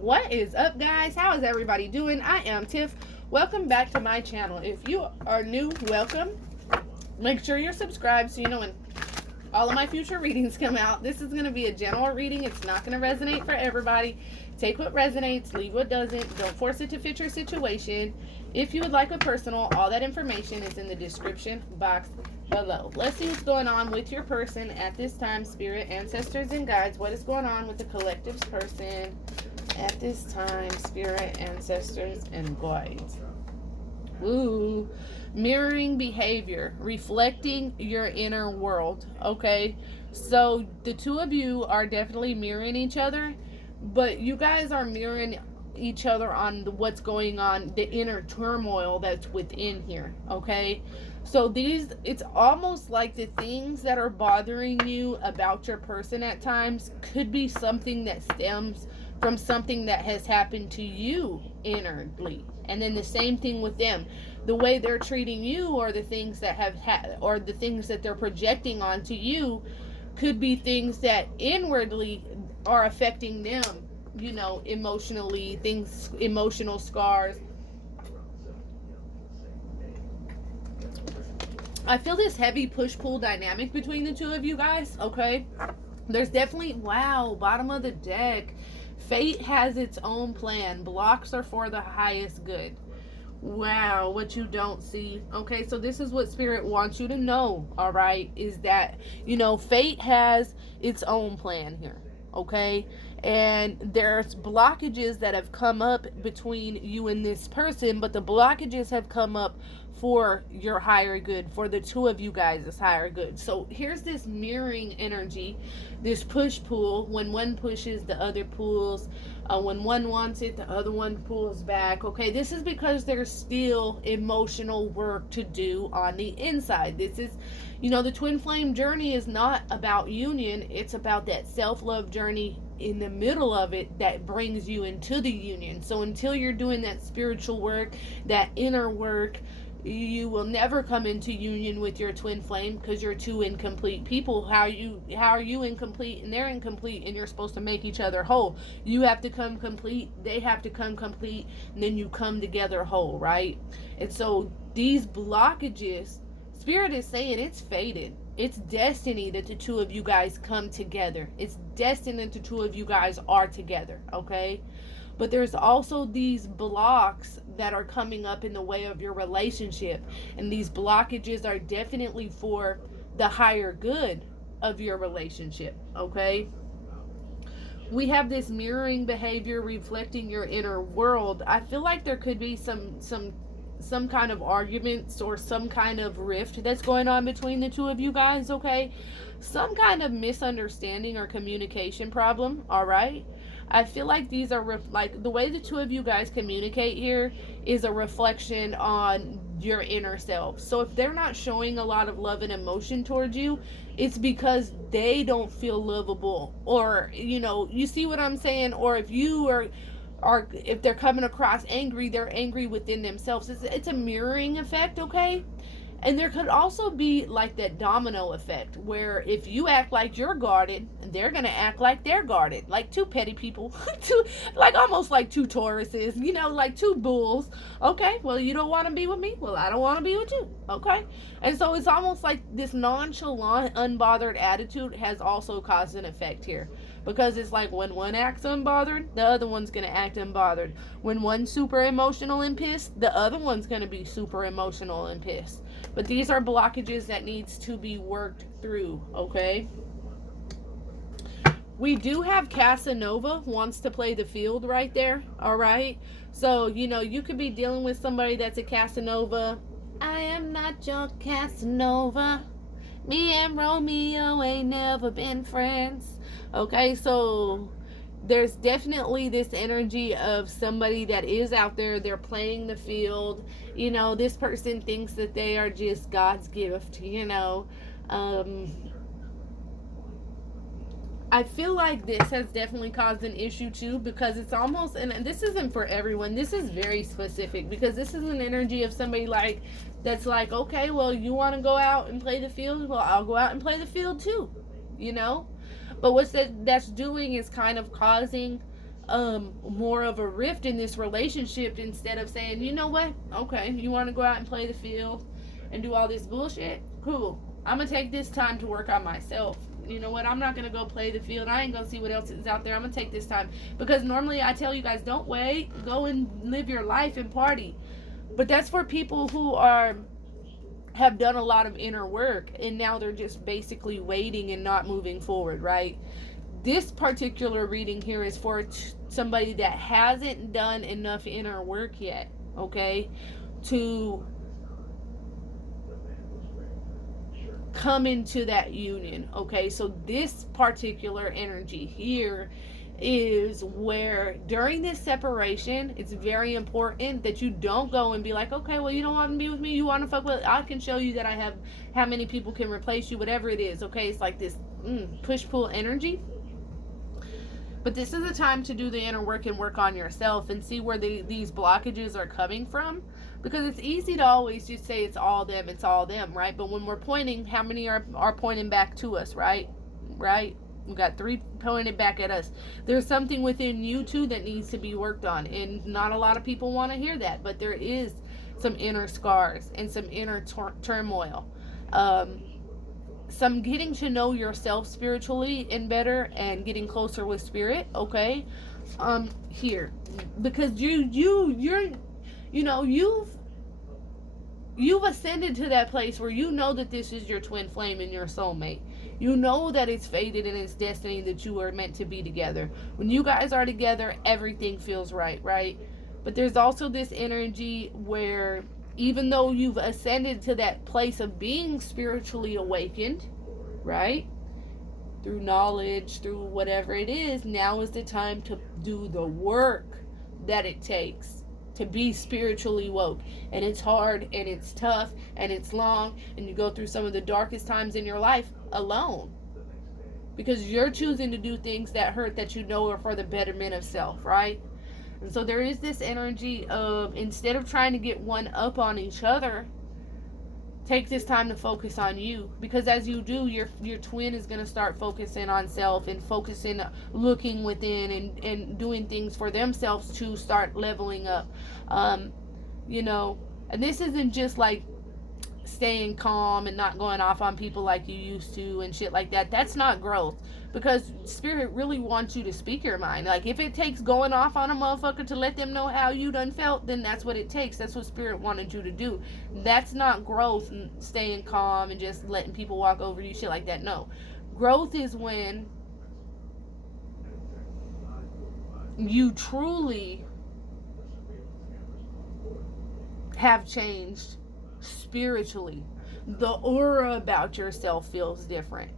What is up, guys? How is everybody doing? I am Tiff. Welcome back to my channel. If you are new, welcome. Make sure you're subscribed so you know when all of my future readings come out. This is going to be a general reading. It's not going to resonate for everybody. Take what resonates, leave what doesn't. Don't force it to fit your situation. If you would like a personal, all that information is in the description box below. Let's see what's going on with your person at this time, spirit, ancestors, and guides. What is going on with the collective's person at this time, spirit, ancestors, and guides? Ooh, mirroring behavior, reflecting your inner world. Okay, so the two of you are definitely mirroring each other, but you guys are mirroring each other on what's going on, the inner turmoil that's within here. Okay, so it's almost like the things that are bothering you about your person at times could be something that stems from something that has happened to you inwardly. And then the same thing with them. The way they're treating you, or the things that or the things that they're projecting onto you, could be things that inwardly are affecting them, you know, emotionally, things, emotional scars. I feel this heavy push-pull dynamic between the two of you guys, okay? There's definitely, wow, bottom of the deck. Fate has its own plan. Blocks are for the highest good. Wow, what you don't see. Okay, so this is what Spirit wants you to know, all right, is that, you know, fate has its own plan here, okay? And there's blockages that have come up between you and this person, but the blockages have come up for your higher good, for the two of you guys' higher good. So here's this mirroring energy, this push-pull. When one pushes, the other pulls. When one wants it, the other one pulls back. Okay, this is because there's still emotional work to do on the inside. This is, you know, the twin flame journey is not about union. It's about that self-love journey in the middle of it that brings you into the union. So until you're doing that spiritual work, that inner work, you will never come into union with your twin flame, because you're two incomplete people. How are you incomplete and they're incomplete, and you're supposed to make each other whole? You have to come complete, they have to come complete, and then you come together whole, right? And so these blockages, Spirit is saying it's fated. It's destiny that the two of you guys come together. It's destiny that the two of you guys are together, okay? But there's also these blocks that are coming up in the way of your relationship. And these blockages are definitely for the higher good of your relationship, okay? We have this mirroring behavior, reflecting your inner world. I feel like there could be some kind of arguments or some kind of rift that's going on between the two of you guys, okay? Some kind of misunderstanding or communication problem, all right? I feel like these are like the way the two of you guys communicate here is a reflection on your inner self. So if they're not showing a lot of love and emotion towards you, it's because they don't feel lovable, or, you know, you see what I'm saying? Or if you are if they're coming across angry, they're angry within themselves. It's a mirroring effect, okay? And there could also be like that domino effect, where if you act like you're guarded, they're going to act like they're guarded. Like two petty people, like almost like two Tauruses, you know, like two bulls. Okay, well, you don't want to be with me? Well, I don't want to be with you. Okay? And so it's almost like this nonchalant, unbothered attitude has also caused an effect here. Because it's like when one acts unbothered, the other one's going to act unbothered. When one's super emotional and pissed, the other one's going to be super emotional and pissed. But these are blockages that needs to be worked through, okay? We do have Casanova wants to play the field right there, all right? So, you know, you could be dealing with somebody that's a Casanova. I am not your Casanova. Me and Romeo ain't never been friends. Okay, so there's definitely this energy of somebody that is out there. They're playing the field. You know, this person thinks that they are just God's gift, you know. I feel like this has definitely caused an issue too, because it's almost, and this isn't for everyone, this is very specific, because this is an energy of somebody like, that's like, okay, well, you want to go out and play the field? Well, I'll go out and play the field too, you know? But what that's doing is kind of causing more of a rift in this relationship, instead of saying, you know what, okay, you want to go out and play the field and do all this bullshit, cool, I'm gonna take this time to work on myself. You know what, I'm not gonna go play the field, I ain't gonna see what else is out there, I'm gonna take this time. Because normally I tell you guys, don't wait, go and live your life and party. But that's for people who have done a lot of inner work, and now they're just basically waiting and not moving forward, right? This particular reading here is for somebody that hasn't done enough inner work yet, okay, to come into that union, okay? So this particular energy here is where during this separation, it's very important that you don't go and be like, okay, well, you don't want to be with me, you want to fuck with, I can show you that I have how many people can replace you, whatever it is, okay? It's like this push-pull energy. But this is a time to do the inner work and work on yourself and see where these blockages are coming from. Because it's easy to always just say it's all them, right? But when we're pointing, how many are pointing back to us, right? Right? We got 3 pointed back at us. There's something within you too that needs to be worked on. And not a lot of people want to hear that. But there is some inner scars and some inner turmoil. Some getting to know yourself spiritually and better, and getting closer with spirit, okay? Here, because you've ascended to that place where you know that this is your twin flame and your soulmate. You know that it's fated and it's destiny that you are meant to be together. When you guys are together, everything feels right, right? But there's also this energy where even though you've ascended to that place of being spiritually awakened, right? Through knowledge, through whatever it is, now is the time to do the work that it takes to be spiritually woke. And it's hard, and it's tough, and it's long, and you go through some of the darkest times in your life alone. Because you're choosing to do things that hurt, that you know are for the betterment of self, right? And so there is this energy of, instead of trying to get one up on each other, take this time to focus on you. Because as you do, your twin is going to start focusing on self and focusing, looking within and doing things for themselves to start leveling up. And this isn't just like staying calm and not going off on people like you used to and shit like that. That's not growth. Because spirit really wants you to speak your mind. Like, if it takes going off on a motherfucker to let them know how you done felt, then that's what it takes. That's what spirit wanted you to do. That's not growth, staying calm and just letting people walk over you, shit like that. No. Growth is when you truly have changed spiritually. The aura about yourself feels different.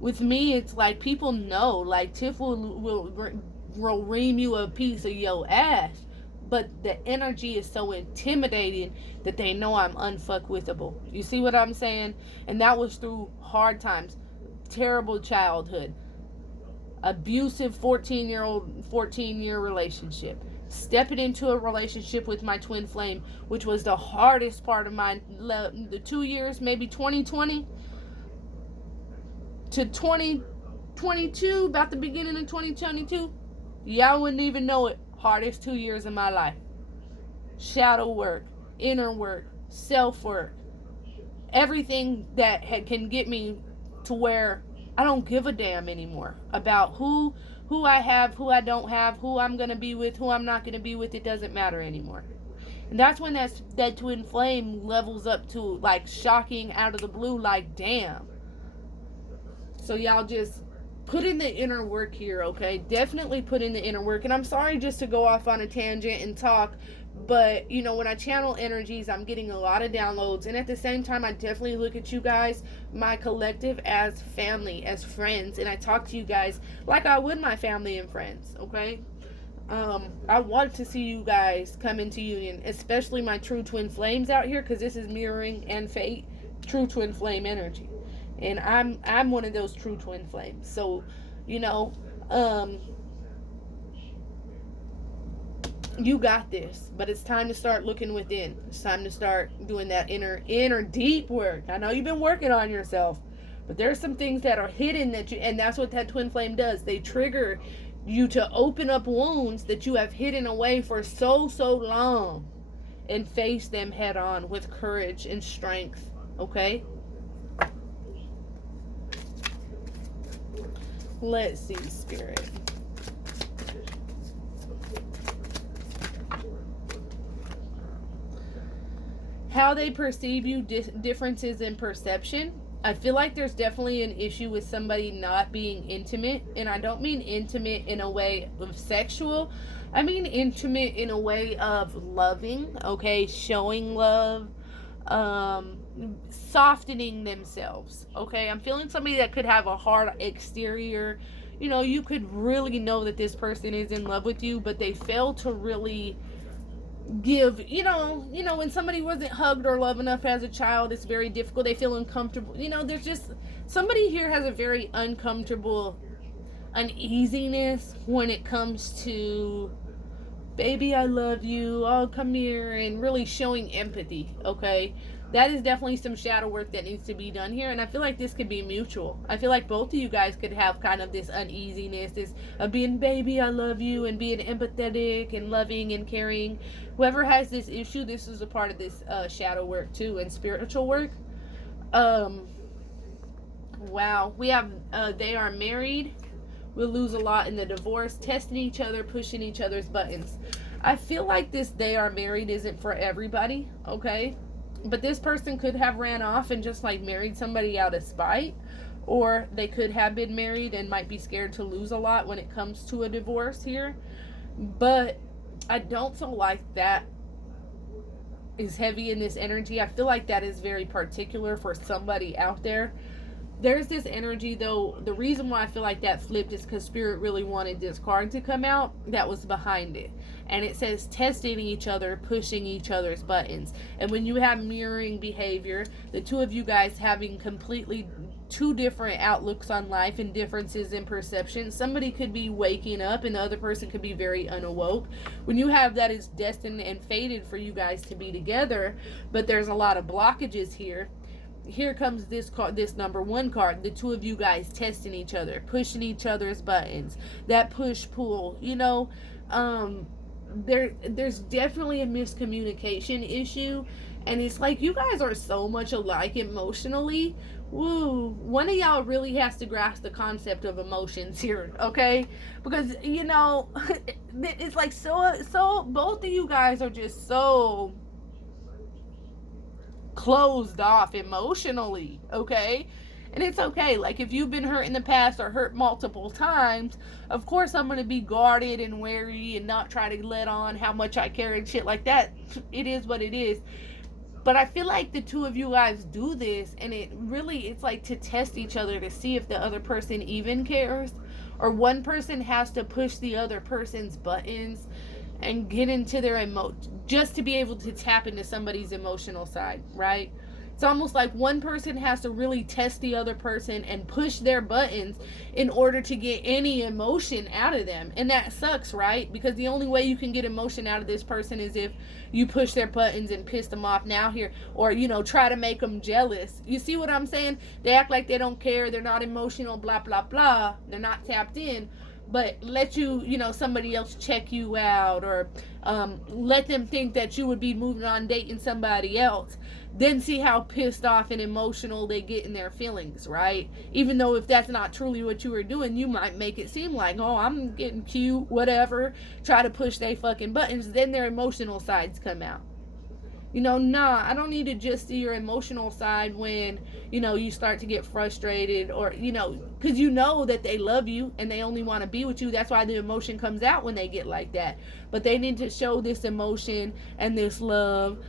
With me, it's like people know, like Tiff will ream you a piece of your ass, but the energy is so intimidating that they know I'm unfuckwithable. You see what I'm saying? And that was through hard times, terrible childhood, abusive 14-year relationship, stepping into a relationship with my twin flame, which was the hardest part of the 2 years, maybe 2020 to 2022, about the beginning of 2022, y'all wouldn't even know it. Hardest 2 years of my life. Shadow work, inner work, self work, everything that can get me to where I don't give a damn anymore about who I have, who I don't have, who I'm gonna be with, who I'm not gonna be with. It doesn't matter anymore. And that's when that twin flame levels up to like shocking out of the blue, like damn. So y'all just put in the inner work here, okay? Definitely put in the inner work. And I'm sorry just to go off on a tangent and talk, but, when I channel energies, I'm getting a lot of downloads. And at the same time, I definitely look at you guys, my collective, as family, as friends. And I talk to you guys like I would my family and friends, okay? I want to see you guys come into union, especially my true twin flames out here, because this is mirroring and fate, true twin flame energy. And I'm one of those true twin flames. So, you got this. But it's time to start looking within. It's time to start doing that inner deep work. I know you've been working on yourself, but there's some things that are hidden and that's what that twin flame does. They trigger you to open up wounds that you have hidden away for so long and face them head on with courage and strength. Okay? Let's see, Spirit. How they perceive you, differences in perception. I feel like there's definitely an issue with somebody not being intimate. And I don't mean intimate in a way of sexual. I mean intimate in a way of loving, okay? Showing love, softening themselves, okay? I'm feeling somebody that could have a hard exterior. You know, you could really know that this person is in love with you, but they fail to really give, when somebody wasn't hugged or loved enough as a child, it's very difficult. They feel uncomfortable. There's just somebody here has a very uncomfortable uneasiness when it comes to, baby, I love you, oh, come here, and really showing empathy. Okay, that is definitely some shadow work that needs to be done here, and I feel like this could be mutual. I feel like both of you guys could have kind of this uneasiness, this being, baby, I love you, and being empathetic and loving and caring. Whoever has this issue, this is a part of this shadow work too, and spiritual work. Wow, we have they are married. We'll lose a lot in the divorce, testing each other, pushing each other's buttons. I feel like this they are married isn't for everybody, okay? But this person could have ran off and just like married somebody out of spite, or they could have been married and might be scared to lose a lot when it comes to a divorce here. But I don't feel like that is heavy in this energy. I feel like that is very particular for somebody out there. There's this energy, though. The reason why I feel like that flipped is because Spirit really wanted this card to come out that was behind it. And it says testing each other, pushing each other's buttons. And when you have mirroring behavior, the two of you guys having completely two different outlooks on life and differences in perception. Somebody could be waking up and the other person could be very unawoke. When you have that, it's destined and fated for you guys to be together. But there's a lot of blockages here. Here comes this card, this number one card. The two of you guys testing each other, pushing each other's buttons. That push pull, there's definitely a miscommunication issue, and it's like you guys are so much alike emotionally. Woo, one of y'all really has to grasp the concept of emotions here, okay? Because it's like so both of you guys are just so closed off emotionally, okay? And it's okay. Like, if you've been hurt in the past or hurt multiple times, of course I'm going to be guarded and wary and not try to let on how much I care and shit like that. It is what it is. But I feel like the two of you guys do this, and it's like to test each other to see if the other person even cares, or one person has to push the other person's buttons and get into their just to be able to tap into somebody's emotional side, right? It's almost like one person has to really test the other person and push their buttons in order to get any emotion out of them. And that sucks, right? Because the only way you can get emotion out of this person is if you push their buttons and piss them off now here, or, try to make them jealous. You see what I'm saying? They act like they don't care. They're not emotional, blah, blah, blah. They're not tapped in. But let somebody else check you out, or let them think that you would be moving on dating somebody else. Then see how pissed off and emotional they get in their feelings, right? Even though if that's not truly what you were doing, you might make it seem like, oh, I'm getting cute, whatever. Try to push their fucking buttons. Then their emotional sides come out. I don't need to just see your emotional side when, you start to get frustrated, or, because that they love you and they only want to be with you. That's why the emotion comes out when they get like that. But they need to show this emotion and this love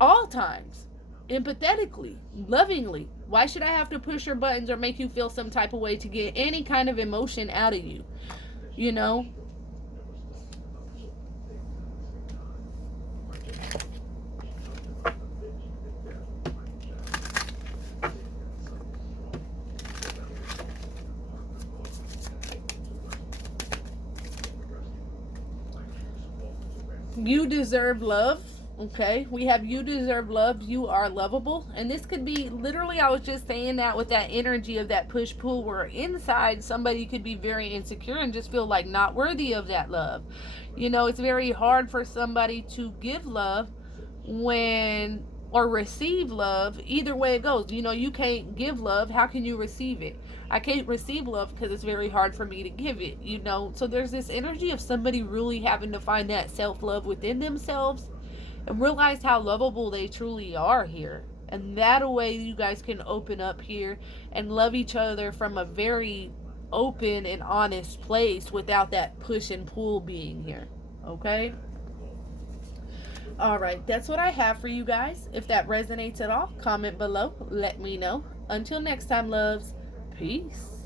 all times, empathetically, lovingly. Why should I have to push your buttons or make you feel some type of way to get any kind of emotion out of you? You deserve love, Okay, we have you deserve love, you are lovable. And this could be literally, I was just saying that with that energy of that push pull, where inside somebody could be very insecure and just feel like not worthy of that love. You know, it's very hard for somebody to give love when, or receive love, either way it goes. You know, you can't give love, how can you receive it? I can't receive love because it's very hard for me to give it, you know. So there's this energy of somebody really having to find that self-love within themselves and realize how lovable they truly are here. And that a way you guys can open up here and love each other from a very open and honest place without that push and pull being here. Okay? All right, that's what I have for you guys. If that resonates at all, comment below. Let me know. Until next time, loves. Peace.